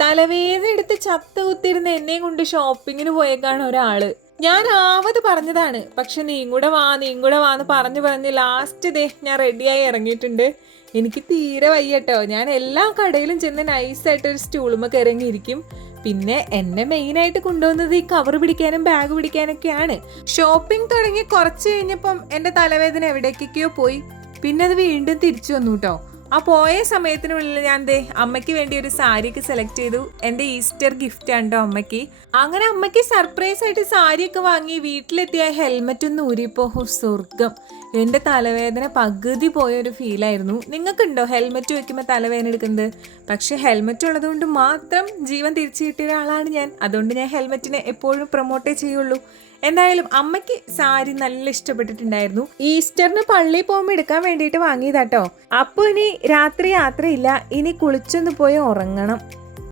തലവേദന എടുത്ത് ചത്ത കുത്തിരുന്ന് എന്നെ കൊണ്ട് ഷോപ്പിങ്ങിന് പോയേക്കാണ് ഒരാള്. ഞാൻ ആവത് പറഞ്ഞതാണ്, പക്ഷെ നീയും കൂടെ വാന്ന് പറഞ്ഞ് ലാസ്റ്റ് ദേ ഞാൻ റെഡിയായി ഇറങ്ങിയിട്ടുണ്ട്. എനിക്ക് തീരെ വയ്യട്ടോ. ഞാൻ എല്ലാ കടയിലും ചെന്ന് നൈസായിട്ട് ഒരു സ്റ്റൂളുമ്മ ഇറങ്ങിയിരിക്കും. പിന്നെ എന്നെ മെയിനായിട്ട് കൊണ്ടുവന്നത് ഈ കവർ പിടിക്കാനും ബാഗ് പിടിക്കാനൊക്കെയാണ്. ഷോപ്പിംഗ് തുടങ്ങി കുറച്ച് കഴിഞ്ഞപ്പം എന്റെ തലവേദന എവിടേക്കൊക്കെയോ പോയി. പിന്നെ അത് വീണ്ടും തിരിച്ചു വന്നു കേട്ടോ. ആ പോയ സമയത്തിനുള്ളിൽ ഞാൻ അമ്മയ്ക്ക് വേണ്ടി ഒരു സാരിയൊക്കെ സെലക്ട് ചെയ്തു. എൻ്റെ ഈസ്റ്റർ ഗിഫ്റ്റ് ആണ് കേട്ടോ അമ്മയ്ക്ക്. അങ്ങനെ അമ്മയ്ക്ക് സർപ്രൈസ് ആയിട്ട് സാരിയൊക്കെ വാങ്ങി വീട്ടിലെത്തിയ ഹെൽമെറ്റ് ഒന്ന് ഊരിപ്പോ സ്വർഗം. എൻ്റെ തലവേദന പകുതി പോയൊരു ഫീലായിരുന്നു. നിങ്ങൾക്കുണ്ടോ ഹെൽമെറ്റ് വെക്കുമ്പോൾ തലവേദന എടുക്കുന്നത്? പക്ഷെ ഹെൽമെറ്റ് ഉള്ളത് കൊണ്ട് മാത്രം ജീവൻ തിരിച്ചു കിട്ടിയ ഒരാളാണ് ഞാൻ. അതുകൊണ്ട് ഞാൻ ഹെൽമെറ്റിനെ എപ്പോഴും പ്രൊമോട്ടേ ചെയ്യുള്ളൂ. എന്തായാലും അമ്മയ്ക്ക് സാരി നല്ല ഇഷ്ടപ്പെട്ടിട്ടുണ്ടായിരുന്നു. ഈസ്റ്ററിന് പള്ളിയിൽ പോകുമ്പോൾ എടുക്കാൻ വേണ്ടിയിട്ട് വാങ്ങിയതാട്ടോ. അപ്പൊ ഇനി രാത്രി യാത്രയില്ല, ഇനി കുളിച്ചൊന്ന് പോയി ഉറങ്ങണം.